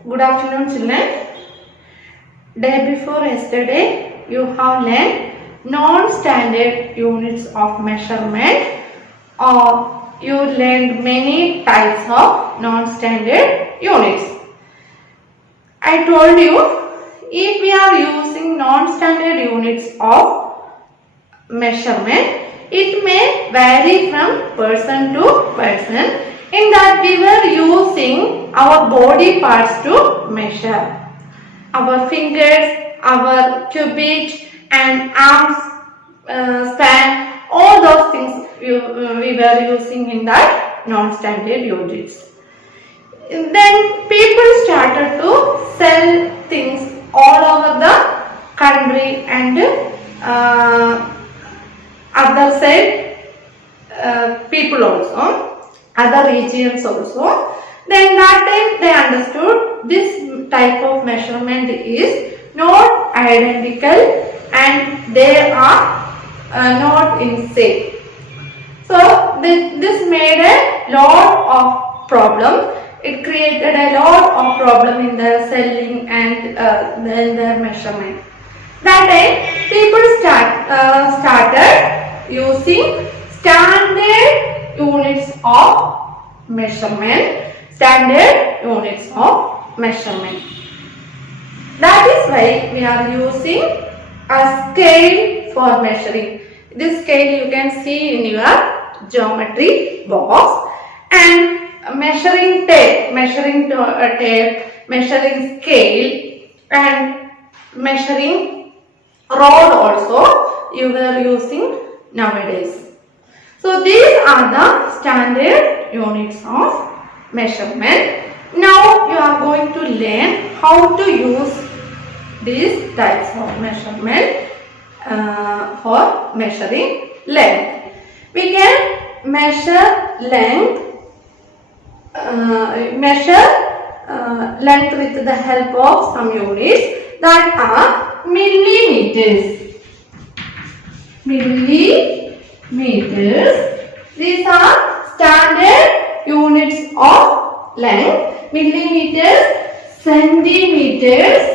Good afternoon, children. Day before yesterday, you have learned non-standard units of measurement, or you learned many types of non-standard units. I told you, if we are using non-standard units of measurement, it may vary from person to person. In that, we were using our body parts to measure. Our fingers, our cubit and arms span, all those things we were using in that non-standard units. Then people started to sell things all over the country and other side people also, other regions also. Then that time they understood this type of measurement is not identical and they are not in same. So this made a lot of problem. It created a lot of problem in the selling and then the measurement. That time people started using standard units of measurement. Standard units of measurement. That is why we are using a scale for measuring. This scale you can see in your geometry box, and measuring tape, measuring scale and measuring rod also you were using nowadays. So these are the standard units of measurement. Now you are going to learn how to use these types of measurement for measuring length. We can measure length length with the help of some units that are millimeters. These are standard units of length. Millimeters, centimeters,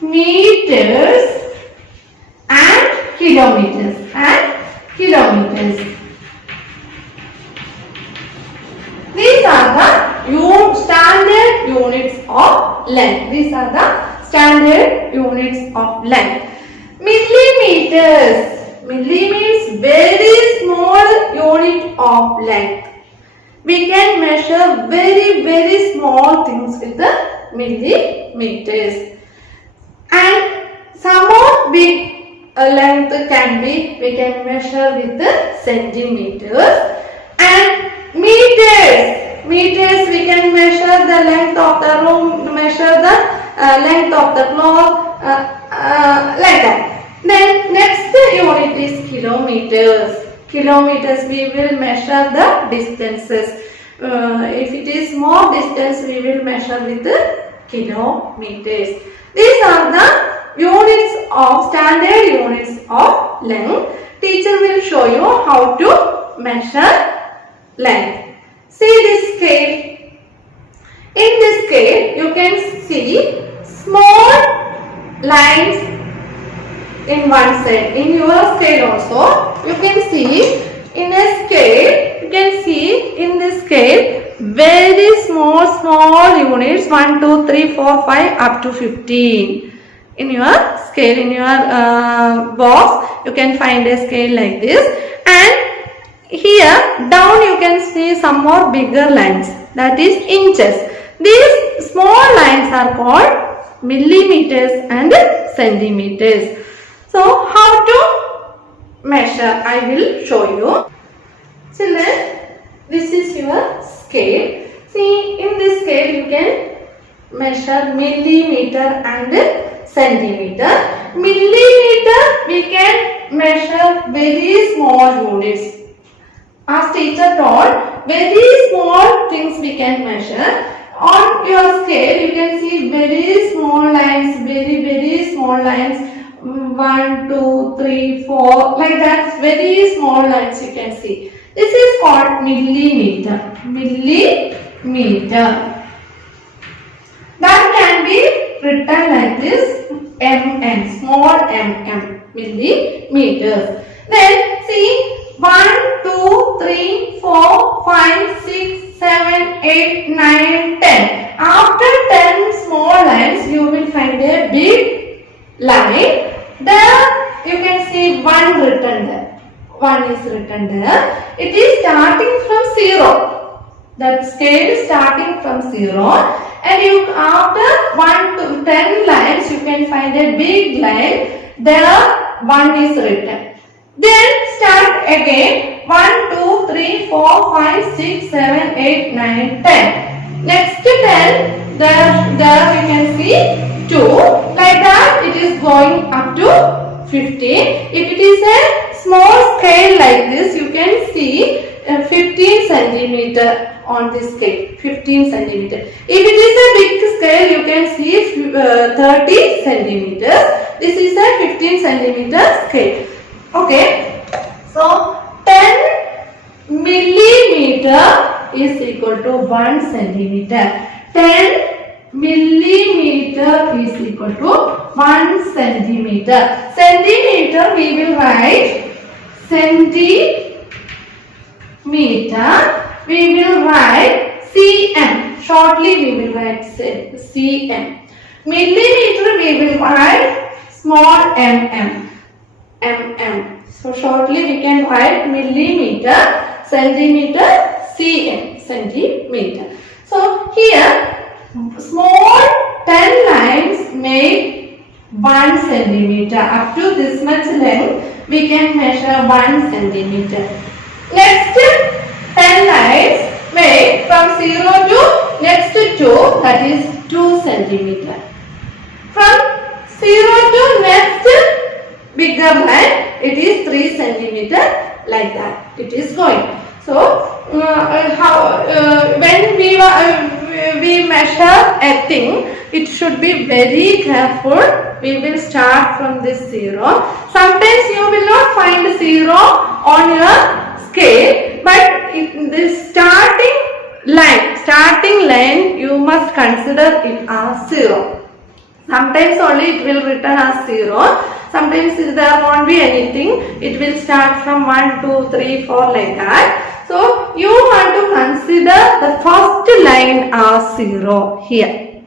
meters and kilometers. These are the standard units of length. These are the standard units of length. Millimeters. Milli means very small unit of length. We can measure very small things with the millimeters. And some more big length we can measure with the centimeters. And meters we can measure the length of the room, measure the length of the cloth, like that. Then next unit is kilometers. Kilometers we will measure the distances. If it is more distance we will measure with the kilometers. These are the units of standard units of length. Teacher will show you how to measure length. See this scale. In this scale you can see small lines in one side. In your scale also you can see in a scale, you can see in this scale very small units 1, 2, 3, 4, 5 up to 15. In your scale, in your box you can find a scale like this, and here down you can see some more bigger lines, that is inches. These small lines are called millimeters and centimeters. So how to measure I will show you. Children, this is your scale. See, in this scale you can measure millimeter and centimeter. Millimeter we can measure very small units. As teacher told, very small things we can measure. On your scale you can see very small lines, very small lines. 1, 2, 3, 4, like that, very small lines you can see. This is called millimeter. Millimeter. That can be written like this, mm, small mm, millimeters. Then see 1, 2, 3, 4, 5, 6, 7, 8, 9, 10. After 10 small lines, you will find a big line. There you can see 1 written there. 1 is written there. It is starting from 0. That scale is starting from 0. And you after 1 to 10 lines, you can find a big line. There 1 is written. Then start again 1, 2, 3, 4, 5, 6, 7, 8, 9, 10. Next 10, there you can see 2. Like that it is going up to 15. If it is a small scale like this, you can see 15 centimeter on this scale. 15 centimeter. If it is a big scale, you can see 30 centimeters. This is a 15 centimeter scale. Okay, so 10 millimeter is equal to 1 centimeter. 10 millimeter is equal to 1 centimeter. Centimeter we will write centimeter. We will write cm. Shortly we will write cm. Millimeter we will write small mm. So shortly we can write millimeter, centimeter, cm, centimeter. So here small 10 lines make 1 centimeter. Up to this much length we can measure 1 centimeter. Next 10 lines make from 0 to next 2, that is 2 centimeter. From 0 to next bigger line, it is 3 centimeter, like that it is going. So when we measure a thing, it should be very careful. We will start from this 0. Sometimes you will not find 0 on your scale, but this starting line you must consider it as 0. Sometimes only it will return as 0. Sometimes there won't be anything. It will start from 1, 2, 3, 4 like that. So you want to consider the first line as 0 here.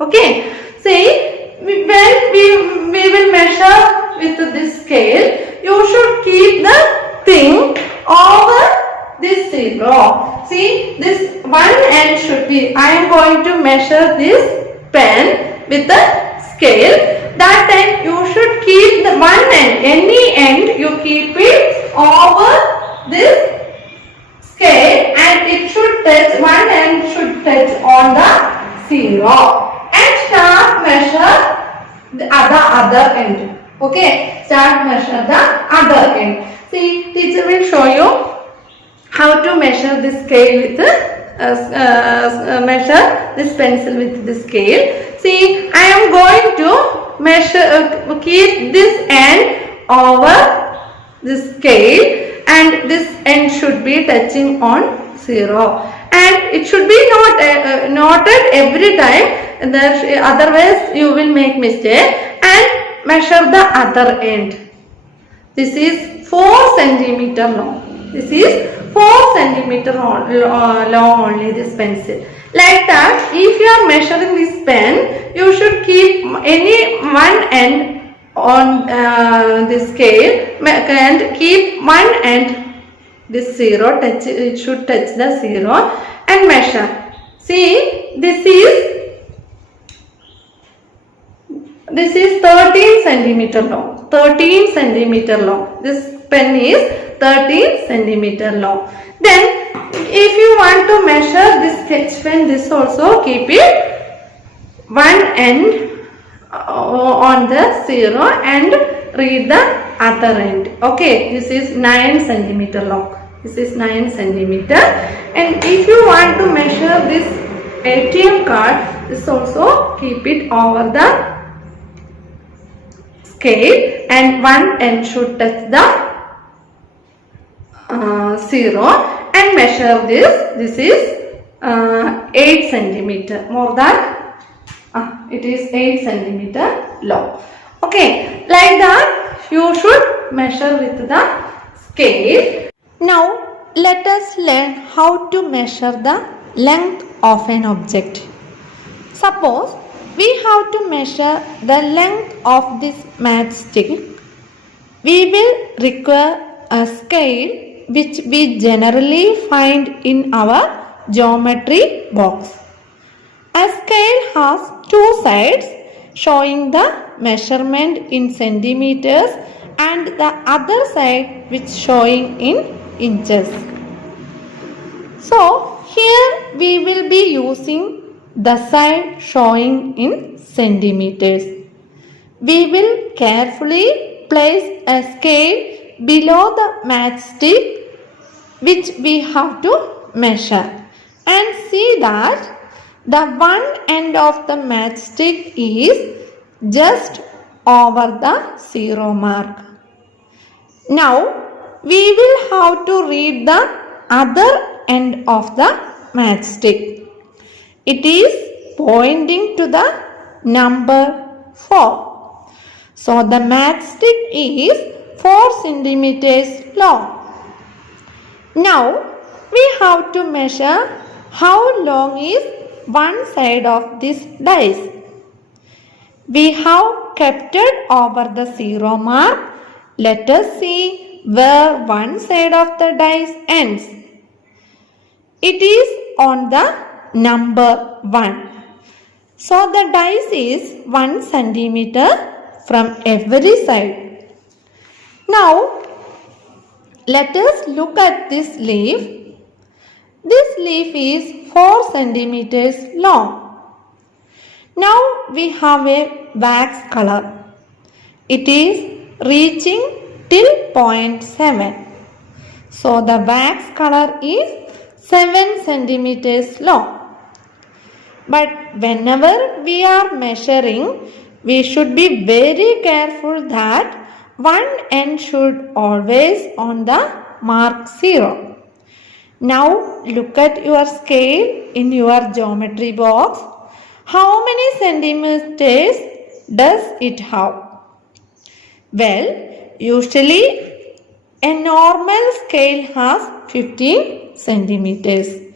Okay. See, when we will measure with this scale, you should keep the thing over this 0. See, this one end should be, I am going to measure this pen with the scale. That time you should keep the one end, any end you keep it over this scale, and it should touch, one end should touch on the 0, and start measure the other end. Okay, start measure the other end. See, teacher will show you how to measure this scale with measure this pencil with the scale. See, I am going to measure, keep this end over the scale, and this end should be touching on 0, and it should be noted every time, otherwise you will make mistake, and measure the other end. This is 4 centimeter long. This is 4 centimeter long only, this pencil. Like that, if you are measuring this pen, you should keep any one end on the scale, and keep one end, this 0, touch, it should touch the 0, and measure. See, this is 13 centimeter long. 13 centimeter long. This pen is 13 centimeter long. Then if you want to measure this sketch pen, this also keep it one end on the 0 and read the other end. Okay, this is 9 centimeter long. This is 9 centimeter. And if you want to measure this ATM card, this also keep it over the scale, and one end should touch the 0 and measure this. This is 8 centimeter. More than it is 8 centimeter long. Okay, like that you should measure with the scale. Now let us learn how to measure the length of an object. Suppose we have to measure the length of this matchstick. We will require a scale which we generally find in our geometry box. A scale has two sides showing the measurement in centimeters and the other side which showing in inches. So here we will be using the side showing in centimeters. We will carefully place a scale below the matchstick which we have to measure and see that the one end of the matchstick is just over the 0 mark. Now we will have to read the other end of the matchstick. It is pointing to the number 4. So the matchstick is 4 centimeters long. Now we have to measure how long is one side of this dice. We have kept it over the 0 mark. Let us see where one side of the dice ends. It is on the number 1. So the dice is 1 centimeter from every side. Now let us look at this leaf. This leaf is 4 centimeters long. Now we have a wax color. It is reaching till 0.7. So the wax color is 7 centimeters long. But whenever we are measuring, we should be very careful that one end should always on the mark 0. Now look at your scale in your geometry box. How many centimeters does it have? Well, usually a normal scale has 15 centimeters.